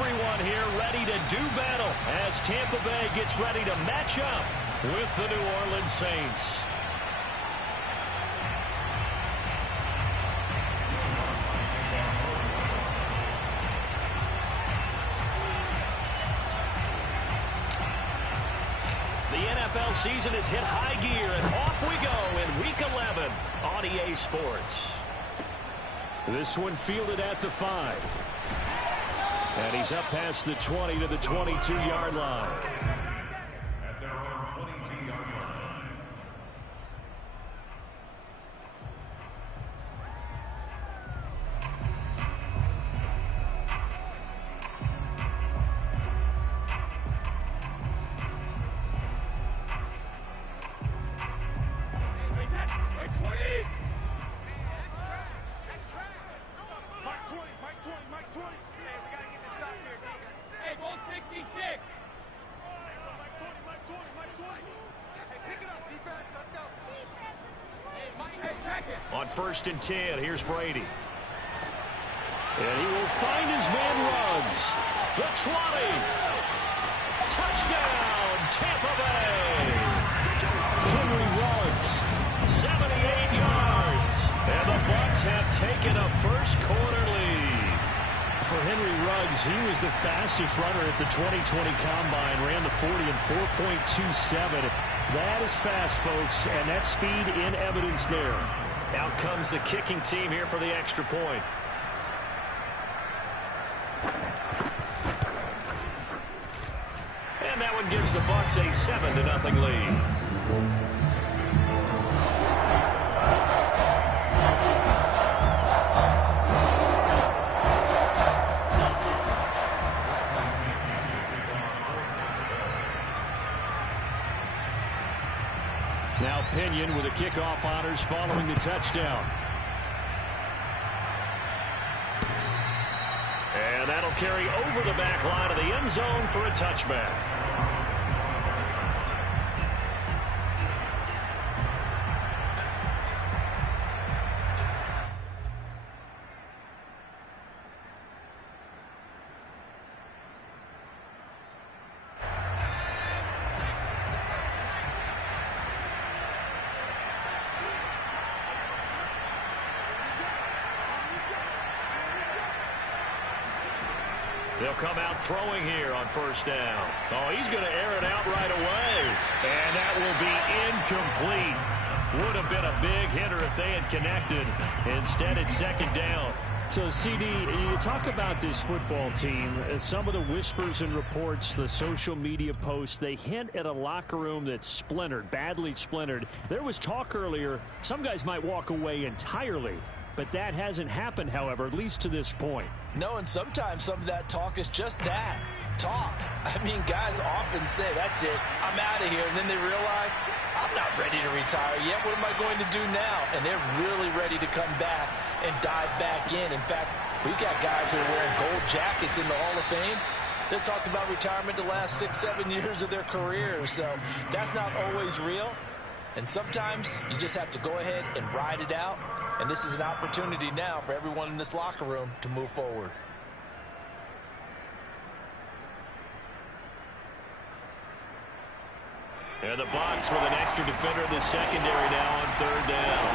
everyone here ready to do battle as Tampa Bay gets ready to match up with the New Orleans Saints. The NFL season has hit high gear, and off we go in Week 11 on EA Sports. This one fielded at the 5. And he's up past the 20 to the 22-yard line. At their own 22-yard line. On 1st and 10, here's Brady. And he will find his man Ruggs. The 20. Touchdown, Tampa Bay. Henry Ruggs, 78 yards. And the Bucs have taken a first quarter lead. For Henry Ruggs, he was the fastest runner at the 2020 Combine. Ran the 40 in 4.27. That is fast, folks, and that speed in evidence there. Out comes the kicking team here for the extra point. And that one gives the Bucs a 7-0 lead. Now Pinion with the kickoff honors following the touchdown. And that'll carry over the back line of the end zone for a touchback. They'll come out throwing here on 1st down. Oh, he's going to air it out right away. And that will be incomplete. Would have been a big hitter if they had connected. Instead, it's 2nd down. So, CD, you talk about this football team. Some of the whispers and reports, the social media posts, they hint at a locker room that's splintered, badly splintered. There was talk earlier, some guys might walk away entirely. But that hasn't happened, however, at least to this point. No, and sometimes some of that talk is just that, talk. I mean, guys often say, that's it, I'm out of here. And then they realize, I'm not ready to retire yet. What am I going to do now? And they're really ready to come back and dive back in. In fact, we've got guys who are wearing gold jackets in the Hall of Fame. They talked about retirement the last 6-7 years of their careers. So that's not always real. And sometimes you just have to go ahead and ride it out. And this is an opportunity now for everyone in this locker room to move forward. And the Bucs with an extra defender in the secondary now on 3rd down.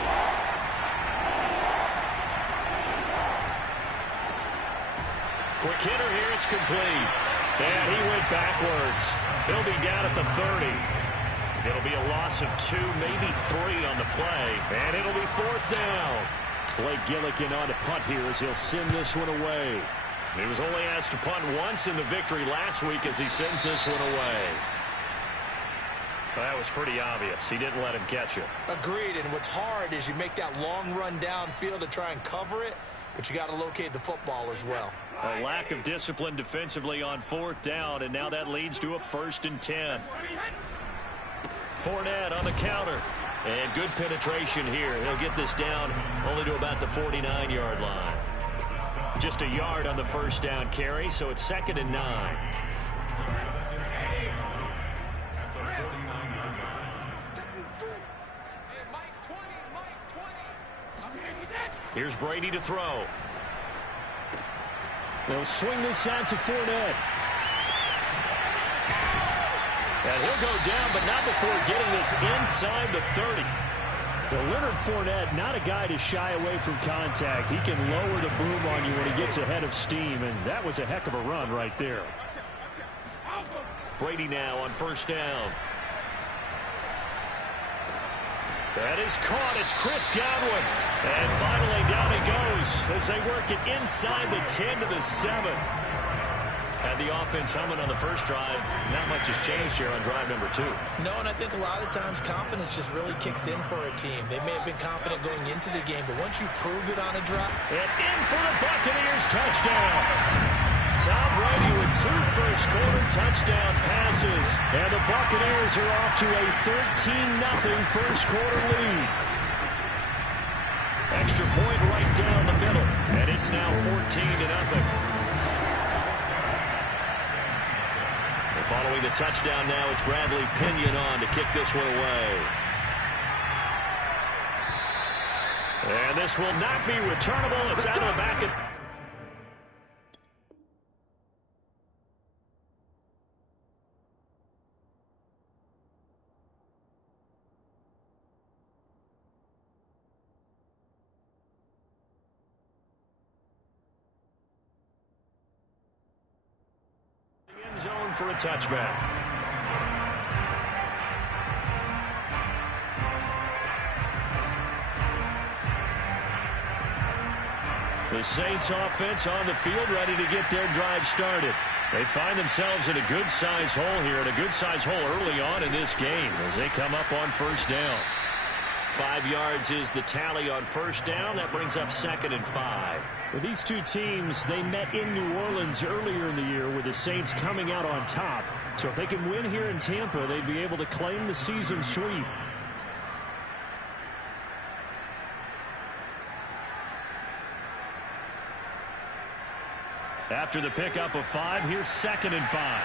Quick hitter here, it's complete. And he went backwards. He'll be down at the 30. It'll be a loss of 2, maybe 3 on the play. And it'll be 4th down. Blake Gillikin on to punt here as he'll send this one away. He was only asked to punt once in the victory last week as he sends this one away. Well, that was pretty obvious. He didn't let him catch it. Agreed, and what's hard is you make that long run downfield to try and cover it, but you got to locate the football as well. A lack of discipline defensively on 4th down, and now that leads to a 1st and 10. Fournette on the counter. And good penetration here. He'll get this down only to about the 49-yard line. Just a yard on the 1st down carry, so it's 2nd and 9. Here's Brady to throw. They'll swing this out to Fournette. And he'll go down, but not before getting this inside the 30. Well, Leonard Fournette, not a guy to shy away from contact. He can lower the boom on you when he gets ahead of steam, and that was a heck of a run right there. Brady now on first down. That is caught. It's Chris Godwin. And finally down he goes as they work it inside the 10 to the 7. Had the offense humming on the first drive. Not much has changed here on drive number 2. No, and I think a lot of the times confidence just really kicks in for a team. They may have been confident going into the game, but once you prove it on a drive. And in for the Buccaneers touchdown. Tom Brady with 2 first-quarter touchdown passes. And the Buccaneers are off to a 13-0 first-quarter lead. Extra point right down the middle. And it's now 14-0. Following the touchdown now, it's Bradley Pinion on to kick this one away. And this will not be returnable. It's out of the back. Zone for a touchback. The Saints offense on the field ready to get their drive started. They find themselves in a good-sized hole here, and a good-sized hole early on in this game as they come up on first down. 5 yards is the tally on first down. That brings up 2nd and 5. Well, these two teams, they met in New Orleans earlier in the year with the Saints coming out on top. So if they can win here in Tampa, they'd be able to claim the season sweep. After the pickup of 5, here's 2nd and 5.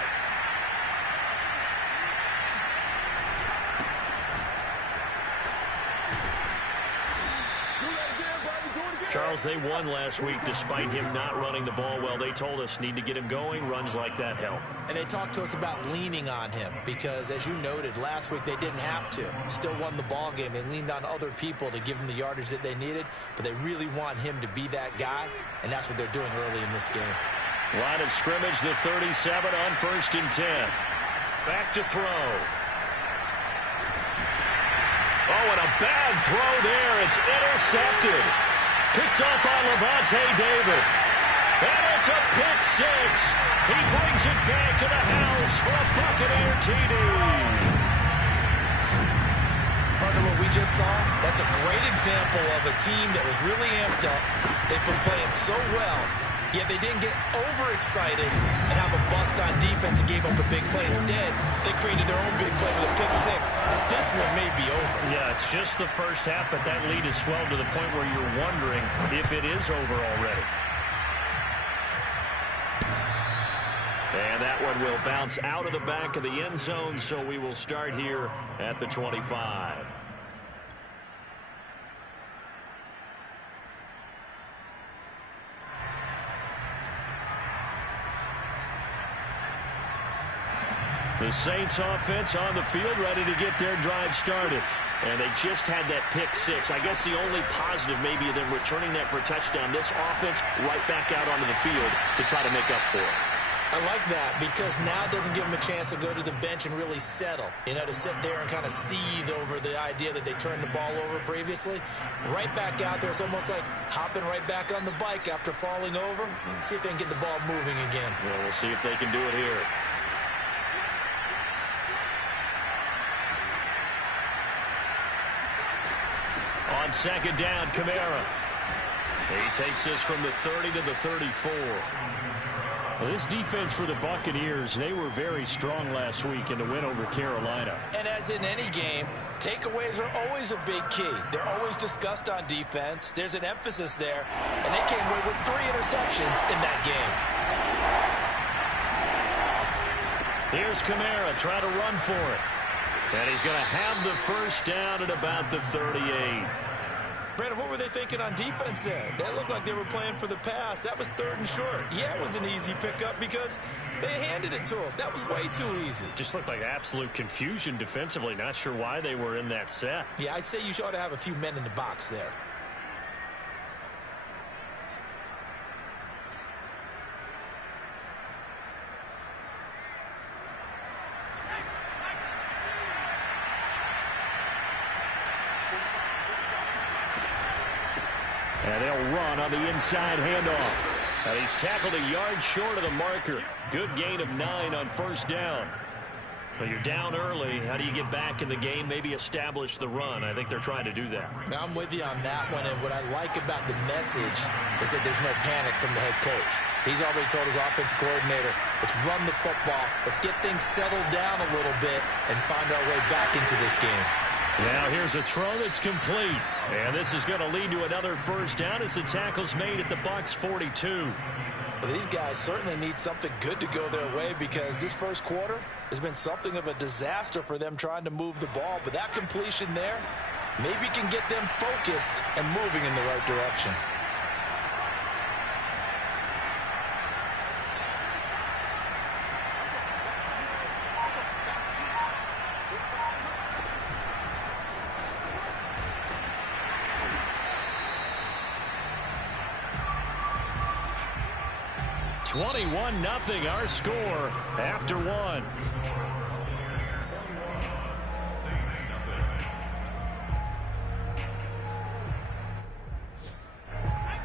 Charles, they won last week despite him not running the ball well. They told us need to get him going. Runs like that help. And they talked to us about leaning on him because, as you noted, last week they didn't have to. Still won the ball game. They leaned on other people to give them the yardage that they needed, but they really want him to be that guy, and that's what they're doing early in this game. Line of scrimmage, the 37 on 1st and 10. Back to throw. Oh, and a bad throw there. It's intercepted. Picked up by Levante David. And it's a pick 6. He brings it back to the house for a Buccaneer TD. Partner, what we just saw, that's a great example of a team that was really amped up. They've been playing so well, yet they didn't get overexcited and have a bust on defense and gave up a big play. Instead, they created their own big play with a pick 6. This one may be over. Yeah, it's just the first half, but that lead has swelled to the point where you're wondering if it is over already. And that one will bounce out of the back of the end zone, so we will start here at the 25. The Saints offense on the field ready to get their drive started. And they just had that pick 6. I guess the only positive maybe of them returning that for a touchdown. This offense right back out onto the field to try to make up for it. I like that because now it doesn't give them a chance to go to the bench and really settle. You know, to sit there and kind of seethe over the idea that they turned the ball over previously. Right back out there. It's almost like hopping right back on the bike after falling over. See if they can get the ball moving again. Well, we'll see if they can do it here. On 2nd down, Kamara. He takes this from the 30 to the 34. Well, this defense for the Buccaneers, they were very strong last week in the win over Carolina. And as in any game, takeaways are always a big key. They're always discussed on defense. There's an emphasis there, and they came away with 3 interceptions in that game. Here's Kamara trying to run for it. And he's going to have the first down at about the 38. Brandon, what were they thinking on defense there? That looked like they were playing for the pass. That was 3rd and short. Yeah, it was an easy pickup because they handed it to him. That was way too easy. Just looked like absolute confusion defensively. Not sure why they were in that set. Yeah, I'd say you ought to have a few men in the box there. And they'll run on the inside handoff. And he's tackled a yard short of the marker. Good gain of 9 on 1st down. Well, you're down early. How do you get back in the game? Maybe establish the run. I think they're trying to do that. Now, I'm with you on that one, and what I like about the message is that there's no panic from the head coach. He's already told his offensive coordinator, let's run the football, let's get things settled down a little bit and find our way back into this game. Now here's a throw that's complete. And this is going to lead to another 1st down as the tackle's made at the Bucs 42. Well, these guys certainly need something good to go their way because this first quarter has been something of a disaster for them trying to move the ball. But that completion there maybe can get them focused and moving in the right direction. (21-0) our score after 1.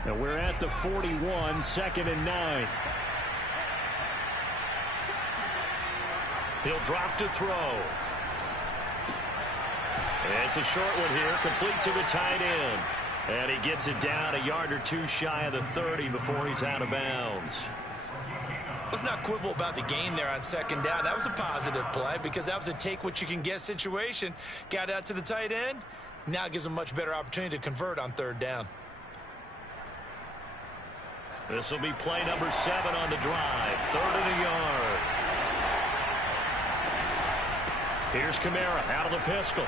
Now we're at the 41, 2nd and 9. He'll drop to throw. It's a short one here, complete to the tight end. And he gets it down a yard or 2 shy of the 30 before he's out of bounds. Let's not quibble about the gain there on 2nd down. That was a positive play because that was a take-what-you-can-get situation. Got out to the tight end. Now it gives them a much better opportunity to convert on 3rd down. This will be play number 7 on the drive. 3rd and a yard. Here's Kamara out of the pistol.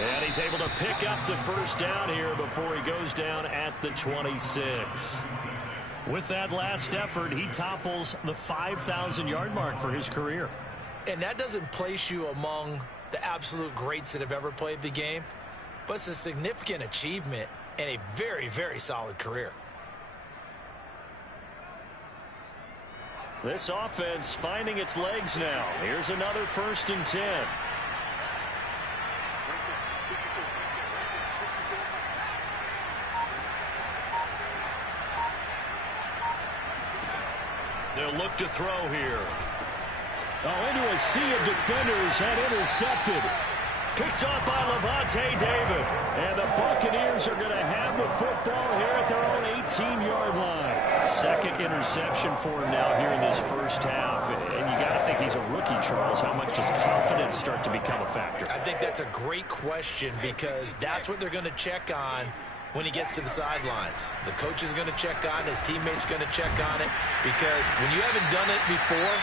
And he's able to pick up the 1st down here before he goes down at the 26. With that last effort, he topples the 5,000-yard mark for his career. And that doesn't place you among the absolute greats that have ever played the game, but it's a significant achievement and a very, very solid career. This offense finding its legs now. Here's another 1st and 10. They'll look to throw here. Oh, into a sea of defenders and intercepted. Picked up by Lavonte David. And the Buccaneers are going to have the football here at their own 18-yard line. 2nd interception for him now here in this 1st half. And you got to think he's a rookie, Charles. How much does confidence start to become a factor? I think that's a great question because that's what they're going to check on when he gets to the sidelines. The coach is going to check on it. His teammates are going to check on it because when you haven't done it before,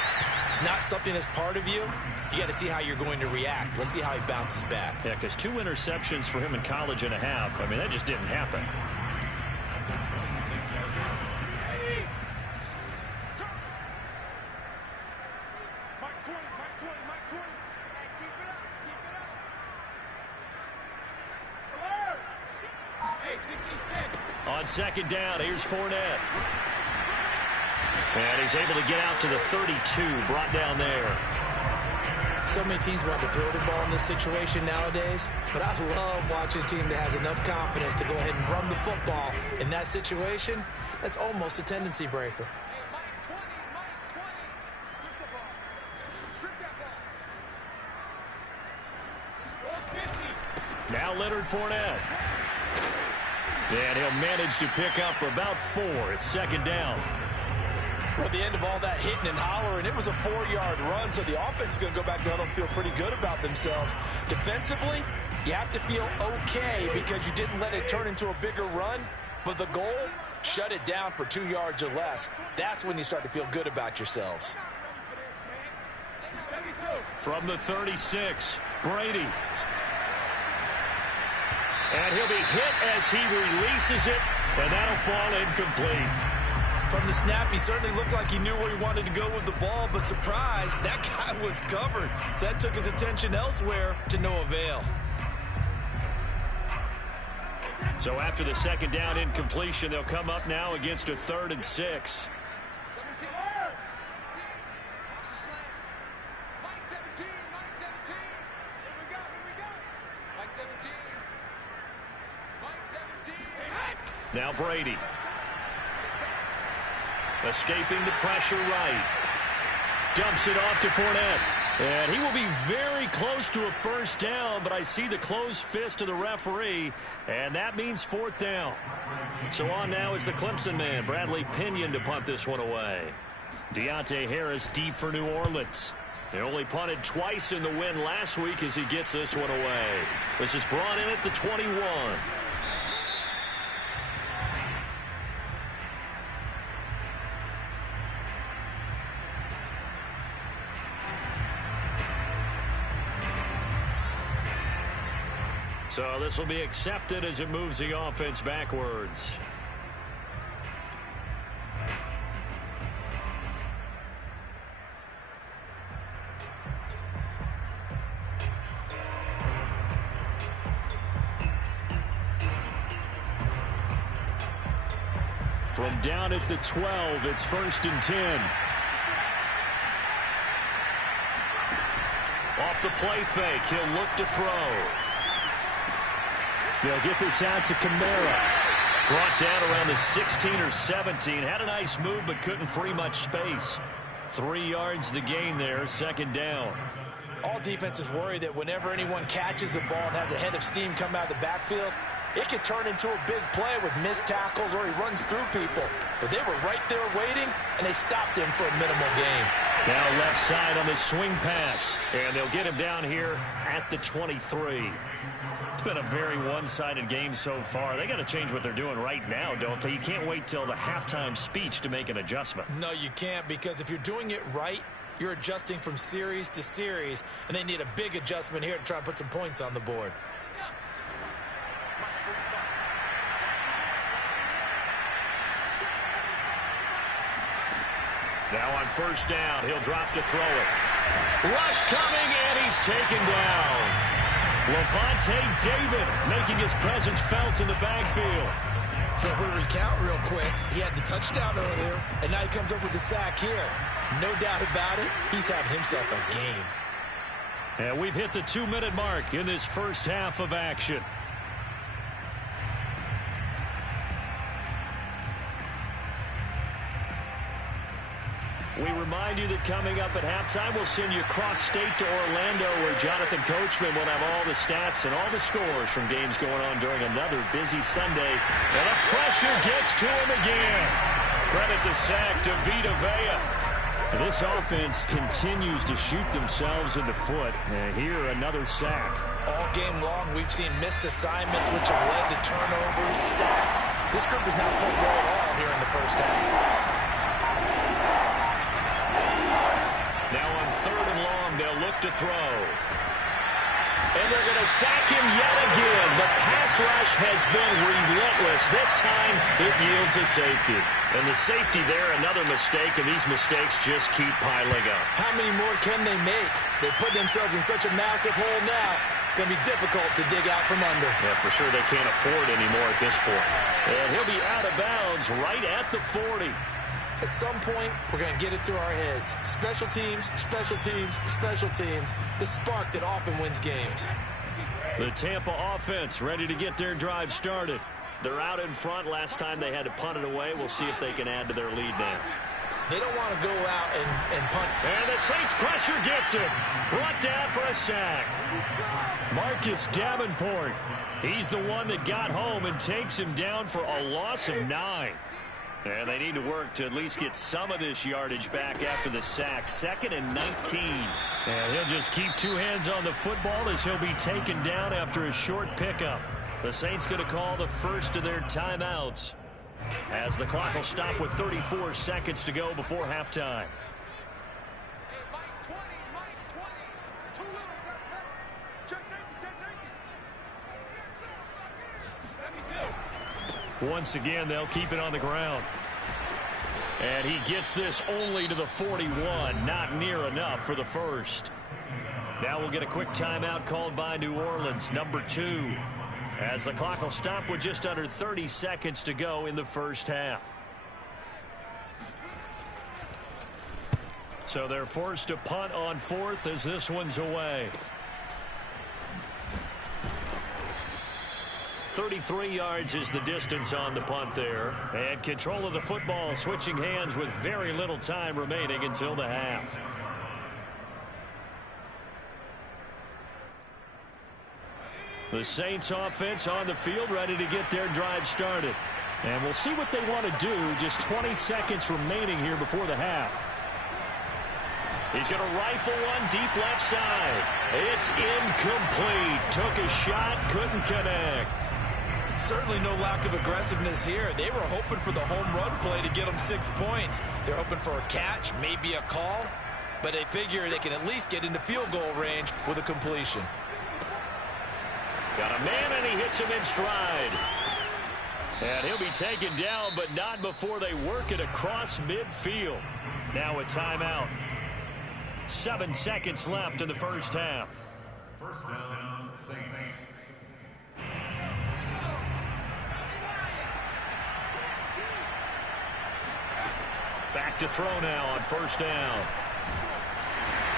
it's not something that's part of you. You got to see how you're going to react. Let's see how he bounces back. Yeah, because 2 interceptions for him in college and a half. I mean, that just didn't happen. On 2nd down, here's Fournette. And he's able to get out to the 32, brought down there. So many teams want to throw the ball in this situation nowadays, but I love watching a team that has enough confidence to go ahead and run the football. In that situation, that's almost a tendency breaker. Now Leonard Fournette. And he'll manage to pick up about 4. It's 2nd down. Well, at the end of all that hitting and hollering, it was a 4-yard run, so the offense is going to go back down and feel pretty good about themselves. Defensively, you have to feel okay because you didn't let it turn into a bigger run, but the goal, shut it down for 2 yards or less. That's when you start to feel good about yourselves. From the 36, Brady. And he'll be hit as he releases it, and that'll fall incomplete. From the snap, he certainly looked like he knew where he wanted to go with the ball, but surprise, that guy was covered. So that took his attention elsewhere to no avail. So after the second down incompletion, they'll come up now against a 3rd and 6. Now Brady. Escaping the pressure right. Dumps it off to Fournette. And he will be very close to a first down, but I see the closed fist of the referee, and that means 4th down. So on now is the Clemson man, Bradley Pinion, to punt this one away. Deontay Harris deep for New Orleans. They only punted twice in the win last week as he gets this one away. This is brought in at the 21. So this will be accepted as it moves the offense backwards. From down at the 12, it's 1st and 10. Off the play fake, he'll look to throw. They'll get this out to Kamara. Brought down around the 16 or 17. Had a nice move, but couldn't free much space. 3 yards the gain there, 2nd down. All defenses worry that whenever anyone catches the ball and has a head of steam come out of the backfield, it could turn into a big play with missed tackles or he runs through people. But they were right there waiting, and they stopped him for a minimal gain. Now left side on the swing pass. And they'll get him down here at the 23. It's been a very one-sided game so far. They got to change what they're doing right now, don't they? You can't wait till the halftime speech to make an adjustment. No, you can't, because if you're doing it right, you're adjusting from series to series, and they need a big adjustment here to try and put some points on the board. Now on 1st down, he'll drop to throw it. Rush coming, and he's taken down. Lavonte David making his presence felt in the backfield. So if we recount real quick, he had the touchdown earlier, and now he comes up with the sack here. No doubt about it, he's having himself a game. And we've hit the 2-minute mark in this first half of action. We remind you that coming up at halftime, we'll send you cross-state to Orlando, where Jonathan Coachman will have all the stats and all the scores from games going on during another busy Sunday. And the pressure gets to him again. Credit the sack to Vita Vea. This offense continues to shoot themselves in the foot. And here, another sack. All game long, we've seen missed assignments, which have led to turnovers, sacks. This group has not played well at all here in the first half. Now on 3rd and long, they'll look to throw. And they're going to sack him yet again. The pass rush has been relentless. This time, it yields a safety. And the safety there, another mistake, and these mistakes just keep piling up. How many more can they make? They put themselves in such a massive hole now. Going to be difficult to dig out from under. Yeah, for sure they can't afford any more at this point. And he'll be out of bounds right at the 40. At some point, we're going to get it through our heads. Special teams, special teams, special teams. The spark that often wins games. The Tampa offense ready to get their drive started. They're out in front. Last time they had to punt it away. We'll see if they can add to their lead now. They don't want to go out and punt. And the Saints pressure gets him. Brought down for a sack. Marcus Davenport. He's the one that got home and takes him down for a loss of 9. And they need to work to at least get some of this yardage back after the sack. 2nd and 19. And he'll just keep 2 hands on the football as he'll be taken down after a short pickup. The Saints going to call the first of their timeouts as the clock will stop with 34 seconds to go before halftime. Once again, they'll keep it on the ground. And he gets this only to the 41. Not near enough for the first. Now we'll get a quick timeout called by New Orleans, number 2. As the clock will stop with just under 30 seconds to go in the first half. So they're forced to punt on 4th as this one's away. 33 yards is the distance on the punt there. And control of the football switching hands with very little time remaining until the half. The Saints offense on the field ready to get their drive started. And we'll see what they want to do. Just 20 seconds remaining here before the half. He's going to rifle one deep left side. It's incomplete. Took a shot, couldn't connect. Certainly no lack of aggressiveness here. They were hoping for the home run play to get them 6 points. They're hoping for a catch, maybe a call, but they figure they can at least get into field goal range with a completion. Got a man, and he hits him in stride. And he'll be taken down, but not before they work it across midfield. Now a timeout. 7 seconds left in the first half. First down, Saints. Back to throw now on first down.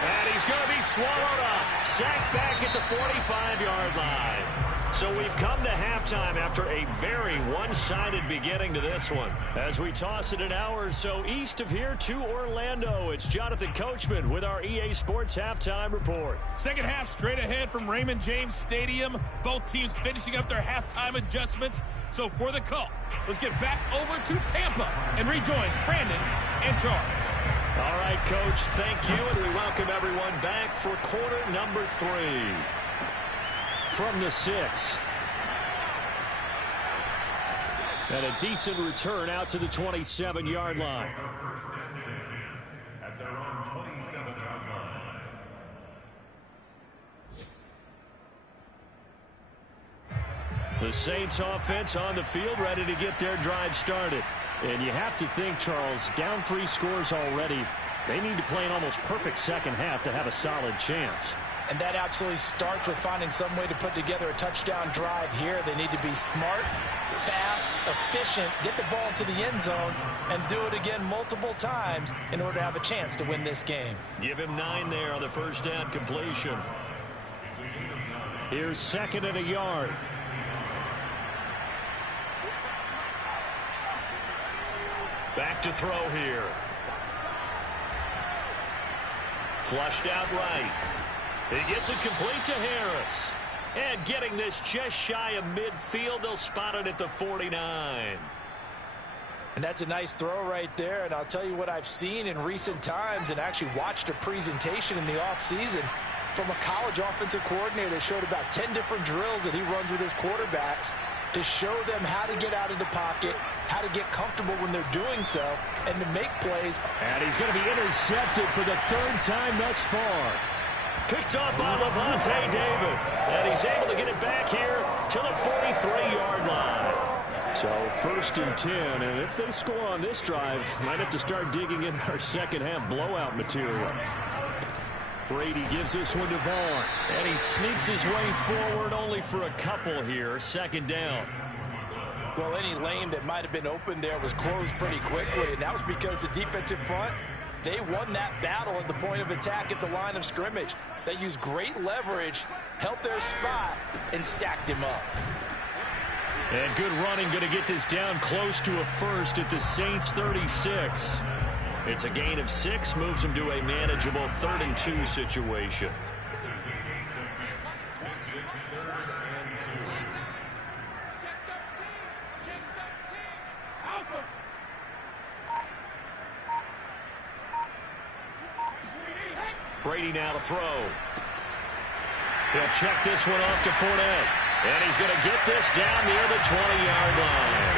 And he's going to be swallowed up. Sacked back at the 45-yard line. So we've come to halftime after a very one-sided beginning to this one. As we toss it an hour or so east of here to Orlando, it's Jonathan Coachman with our EA Sports Halftime Report. Second half straight ahead from Raymond James Stadium. Both teams finishing up their halftime adjustments. So for the call, let's get back over to Tampa and rejoin Brandon and Charles. All right, Coach, thank you, and we welcome everyone back for quarter number 3. From the 6. And a decent return out to the 27-yard line. First and 10 at their own 27-yard line. The Saints offense on the field ready to get their drive started. And you have to think, Charles, down 3 scores already. They need to play an almost perfect second half to have a solid chance. And that absolutely starts with finding some way to put together a touchdown drive here. They need to be smart, fast, efficient, get the ball to the end zone, and do it again multiple times in order to have a chance to win this game. Give him 9 there on the first down completion. Here's 2nd and a yard. Back to throw here. Flushed out right. He gets it complete to Harris. And getting this just shy of midfield, they'll spot it at the 49. And that's a nice throw right there. And I'll tell you what I've seen in recent times and actually watched a presentation in the offseason from a college offensive coordinator that showed about 10 different drills that he runs with his quarterbacks to show them how to get out of the pocket, how to get comfortable when they're doing so, and to make plays. And he's going to be intercepted for the 3rd time thus far. Picked off by Lavonte David. And he's able to get it back here to the 43-yard line. So 1st and 10, and if they score on this drive, might have to start digging in our second half blowout material. Brady gives this one to Vaughn. And he sneaks his way forward only for a couple here. 2nd down. Well, any lane that might have been open there was closed pretty quickly, and that was because the defensive front, they won that battle at the point of attack at the line of scrimmage. They used great leverage, held their spot, and stacked him up. And good running, going to get this down close to a first at the Saints 36. It's a gain of 6, moves them to a manageable 3rd and 2 situation. Brady now to throw. He'll check this one off to Fournette. And he's going to get this down near the 20-yard line.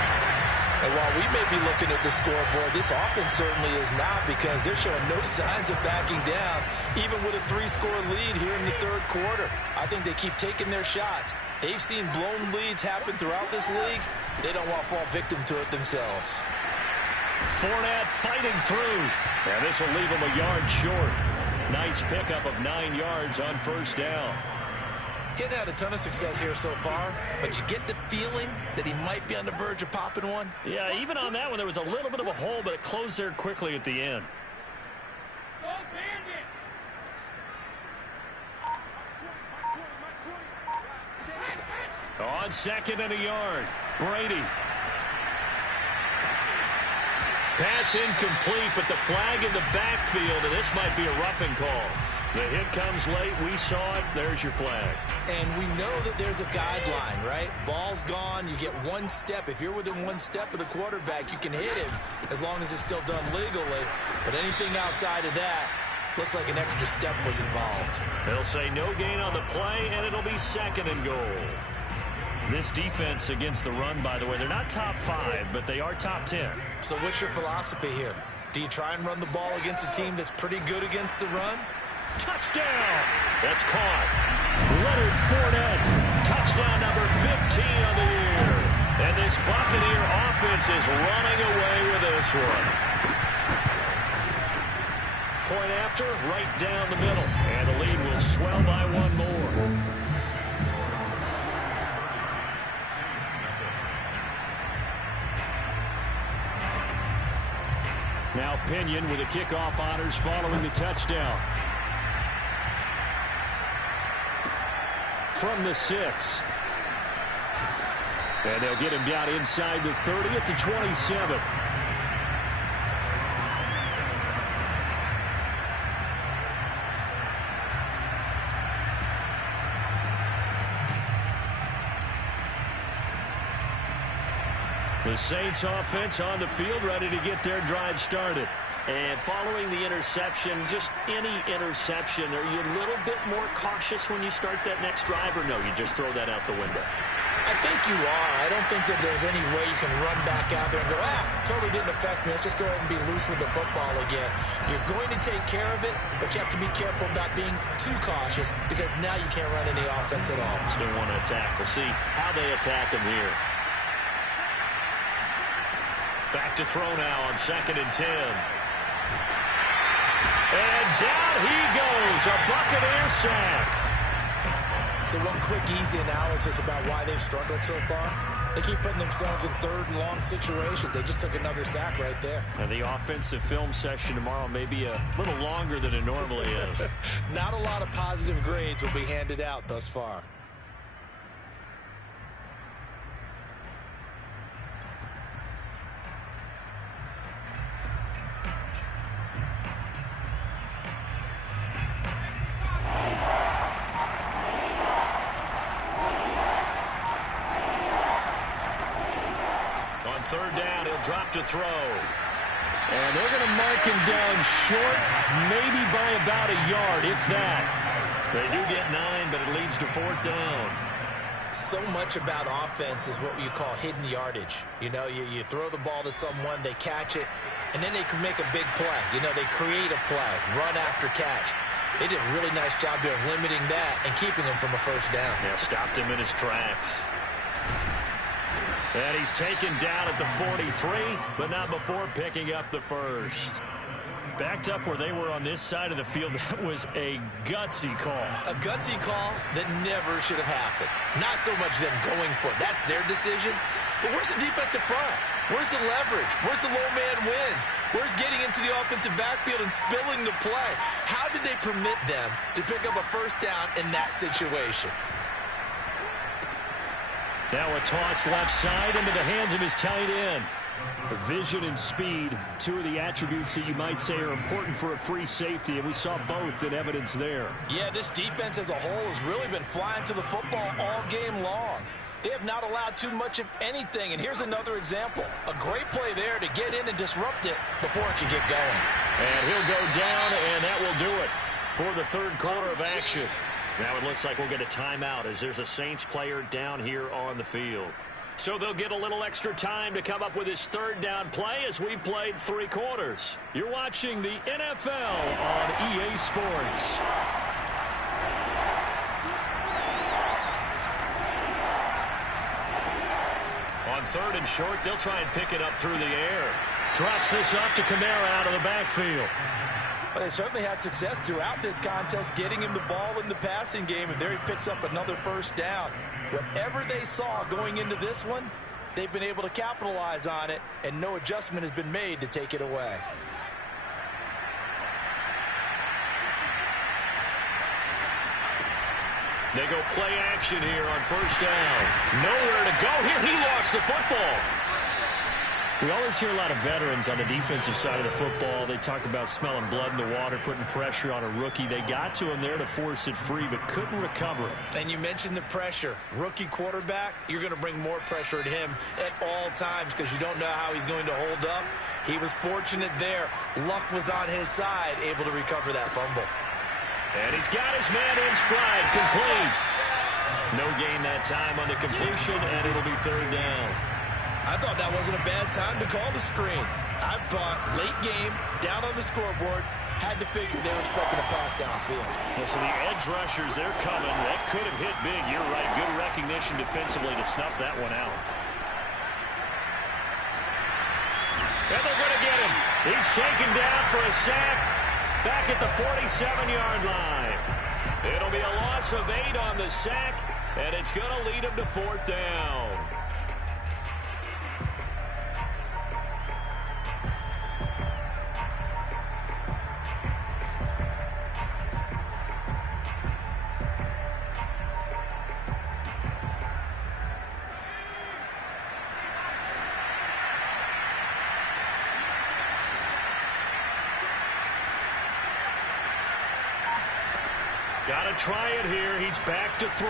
And while we may be looking at the scoreboard, this offense certainly is not, because they're showing no signs of backing down, even with a 3-score lead here in the 3rd quarter. I think they keep taking their shots, They've seen blown leads happen throughout this league. They don't want to fall victim to it themselves. Fournette fighting through. And this will leave him a yard short. Nice pickup of 9 yards on first down. Getting had a ton of success here so far, but you get the feeling that he might be on the verge of popping one. Yeah, even on that one, there was a little bit of a hole, but it closed there quickly at the end. On second and a yard, Brady. Pass incomplete, but the flag in the backfield, and this might be a roughing call. The hit comes late. We saw it. There's your flag. And we know that there's a guideline, right? Ball's gone. You get one step. If you're within one step of the quarterback, you can hit him as long as it's still done legally. But anything outside of that looks like an extra step was involved. They'll say no gain on the play, and it'll be second and goal. This defense against the run, by the way, they're not top 5, but they are top 10. So what's your philosophy here? Do you try and run the ball against a team that's pretty good against the run? Touchdown! That's caught. Leonard Fournette. Touchdown number 15 on the year. And this Buccaneer offense is running away with this one. Point after, right down the middle. And the lead will swell by one more. Now Pinion with the kickoff honors following the touchdown. From the 6. And they'll get him down inside the 30 at the 27. The Saints offense on the field, ready to get their drive started. And following the interception, just any interception, are you a little bit more cautious when you start that next drive, or no, you just throw that out the window? I think you are. I don't think that there's any way you can run back out there and go, totally didn't affect me. Let's just go ahead and be loose with the football again. You're going to take care of it, but you have to be careful about being too cautious because now you can't run any offense at all. Still want to attack. We'll see how they attack him here. Back to throw now on 2nd and 10. And down he goes, a Buccaneer sack. So one quick, easy analysis about why they've struggled so far. They keep putting themselves in 3rd and long situations. They just took another sack right there. And the offensive film session tomorrow may be a little longer than it normally is. Not a lot of positive grades will be handed out thus far. Drop to throw. And they're going to mark him down short, maybe by about a yard, if that. They do get 9, but it leads to 4th down. So much about offense is what you call hidden yardage. You know, you throw the ball to someone, they catch it, and then they can make a big play. You know, they create a play, run after catch. They did a really nice job there of limiting that and keeping him from a first down. Yeah, stopped him in his tracks. And he's taken down at the 43, but not before picking up the first. Backed up where they were on this side of the field. That was a gutsy call. A gutsy call that never should have happened. Not so much them going for it. That's their decision. But where's the defensive front? Where's the leverage? Where's the low man wins? Where's getting into the offensive backfield and spilling the play? How did they permit them to pick up a first down in that situation? Now a toss left side into the hands of his tight end. Vision and speed, 2 of the attributes that you might say are important for a free safety, and we saw both in evidence there. Yeah, this defense as a whole has really been flying to the football all game long. They have not allowed too much of anything, and here's another example. A great play there to get in and disrupt it before it can get going. And he'll go down, and that will do it for the 3rd quarter of action. Now it looks like we'll get a timeout as there's a Saints player down here on the field. So they'll get a little extra time to come up with his 3rd down play as we've played 3 quarters. You're watching the NFL on EA Sports. On 3rd and short, they'll try and pick it up through the air. Drops this off to Kamara out of the backfield. Well, they certainly had success throughout this contest getting him the ball in the passing game, and there he picks up another first down. Whatever they saw going into this one, they've been able to capitalize on it, and no adjustment has been made to take it away. They go play action here on 1st down. Nowhere to go here. He lost the football. We always hear a lot of veterans on the defensive side of the football. They talk about smelling blood in the water, putting pressure on a rookie. They got to him there to force it free, but couldn't recover it. And you mentioned the pressure. Rookie quarterback, you're going to bring more pressure at him at all times because you don't know how he's going to hold up. He was fortunate there. Luck was on his side, able to recover that fumble. And he's got his man in stride, complete. No gain that time on the completion, and it'll be 3rd down. I thought that wasn't a bad time to call the screen. I thought late game, down on the scoreboard, had to figure they were expecting a pass downfield. Well, so the edge rushers, they're coming. That could have hit big. You're right. Good recognition defensively to snuff that one out. And they're going to get him. He's taken down for a sack back at the 47-yard line. It'll be a loss of 8 on the sack, and it's going to lead him to 4th down. Got to try it here. He's back to throw.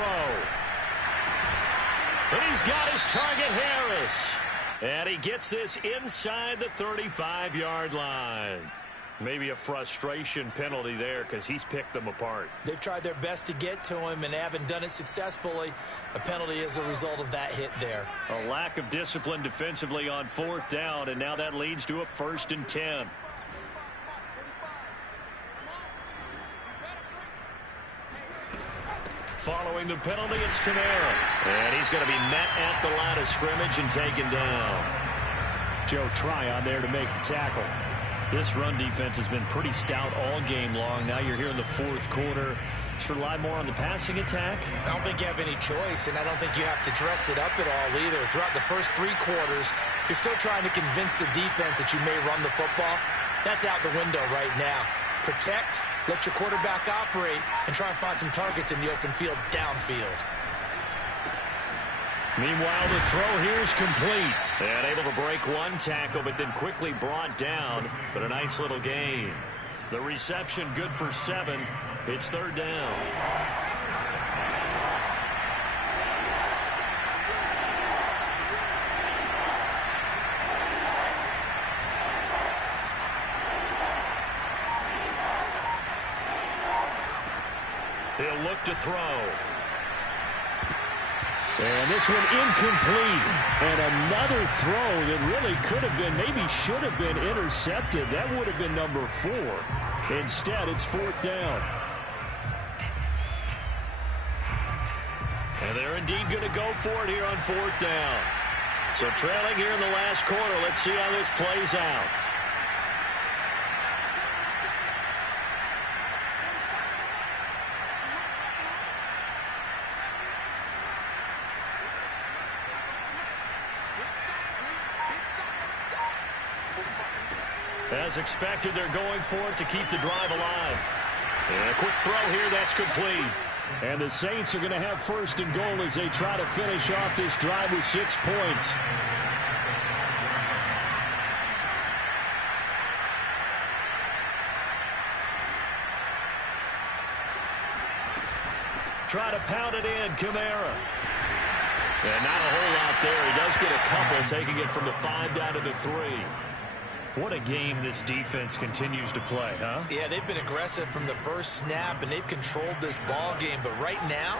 And he's got his target, Harris. And he gets this inside the 35-yard line. Maybe a frustration penalty there because he's picked them apart. They've tried their best to get to him and haven't done it successfully. A penalty as a result of that hit there. A lack of discipline defensively on 4th down, and now that leads to a 1st and 10. Following the penalty, it's Kamara. And he's going to be met at the line of scrimmage and taken down. Joe Tryon there to make the tackle. This run defense has been pretty stout all game long. Now you're here in the 4th quarter. Should rely more on the passing attack. I don't think you have any choice, and I don't think you have to dress it up at all either. Throughout the first 3 quarters, you're still trying to convince the defense that you may run the football. That's out the window right now. Protect, let your quarterback operate, and try and find some targets in the open field downfield. Meanwhile, the throw here is complete. And able to break one tackle, but then quickly brought down. But a nice little gain. The reception good for 7. It's 3rd down. He'll look to throw. And this one incomplete. And another throw that really could have been, maybe should have been intercepted. That would have been number 4. Instead, it's 4th down. And they're indeed going to go for it here on 4th down. So trailing here in the last quarter. Let's see how this plays out. As expected, they're going for it to keep the drive alive. And a quick throw here, that's complete. And the Saints are going to have 1st and goal as they try to finish off this drive with 6 points. Try to pound it in, Kamara. And not a whole lot there. He does get a couple, taking it from the 5 down to the 3. What a game this defense continues to play, huh? Yeah, they've been aggressive from the first snap, and they've controlled this ball game. But right now,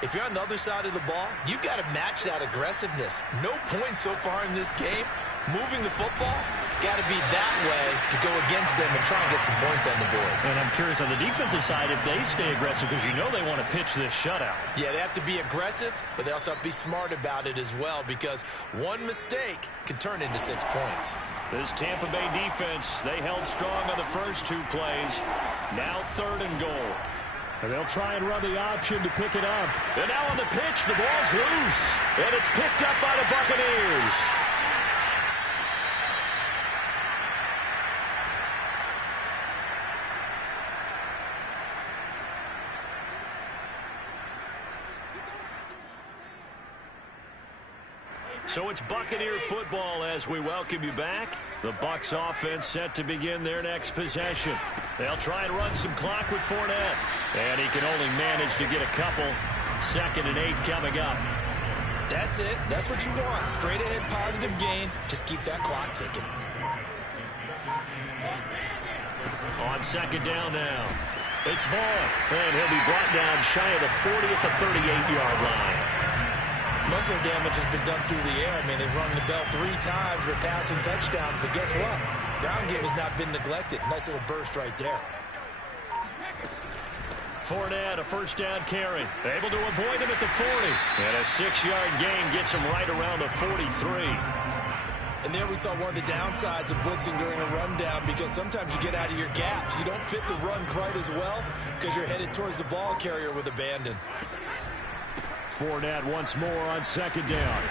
if you're on the other side of the ball, you've got to match that aggressiveness. No points so far in this game. Moving the football, got to be that way to go against them and try and get some points on the board. And I'm curious on the defensive side if they stay aggressive, because you know they want to pitch this shutout. Yeah, they have to be aggressive, but they also have to be smart about it as well, because one mistake can turn into 6 points. This Tampa Bay defense, they held strong on the first 2 plays. Now 3rd and goal. And they'll try and run the option to pick it up. And now on the pitch, the ball's loose. And it's picked up by the Buccaneers. So it's Buccaneer football as we welcome you back. The Bucs offense set to begin their next possession. They'll try and run some clock with Fournette. And he can only manage to get a couple. 2nd and 8 coming up. That's it. That's what you want. Straight ahead positive gain. Just keep that clock ticking. On 2nd down now. It's Vaughn. And he'll be brought down shy of the 40 at the 38-yard line. Most of the damage has been done through the air. I mean, they've rung the bell 3 times with passing touchdowns, but guess what? Ground game has not been neglected. Nice little burst right there. Fournette, a 1st down carry. Able to avoid him at the 40. And a 6-yard gain gets him right around the 43. And there we saw one of the downsides of blitzing during a rundown, because sometimes you get out of your gaps. You don't fit the run quite as well because you're headed towards the ball carrier with abandon. Fournette once more on 2nd down.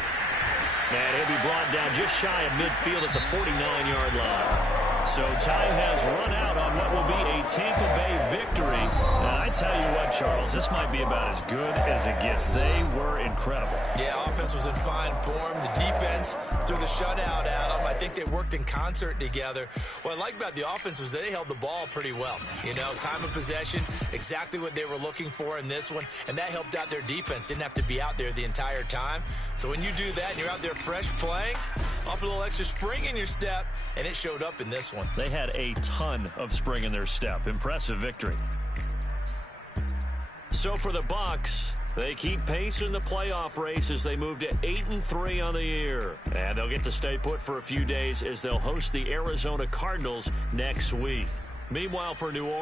And he'll be brought down just shy of midfield at the 49-yard line. So time has run out on what will be a Tampa Bay victory. And I tell you what, Charles, this might be about as good as it gets. They were incredible. Yeah, offense was in fine form. The defense threw the shutout at them. I think they worked in concert together. What I like about the offense was they held the ball pretty well. You know, time of possession, exactly what they were looking for in this one, and that helped out their defense. Didn't have to be out there the entire time. So when you do that and you're out there fresh playing, off a little extra spring in your step, and it showed up in this one. They had a ton of spring in their step. Impressive victory. So for the Bucs, they keep pace in the playoff race as they move to 8-3 on the year. And they'll get to stay put for a few days as they'll host the Arizona Cardinals next week. Meanwhile, for New Orleans,